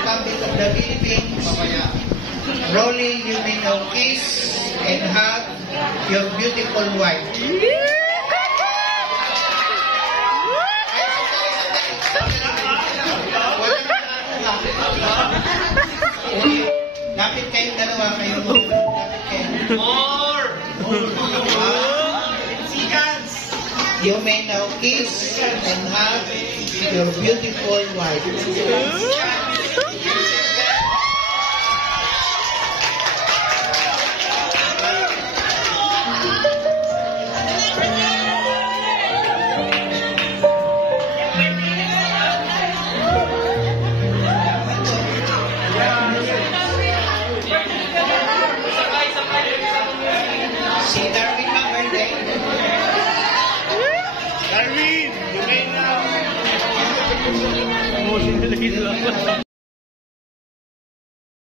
Republic of the Philippines. Rolly, you may now kiss and hug your beautiful wife. Lapit kayong dalawa kayo. More! You may now kiss and hug your beautiful wife. Si Darwin na birthday. Darwin, you may now.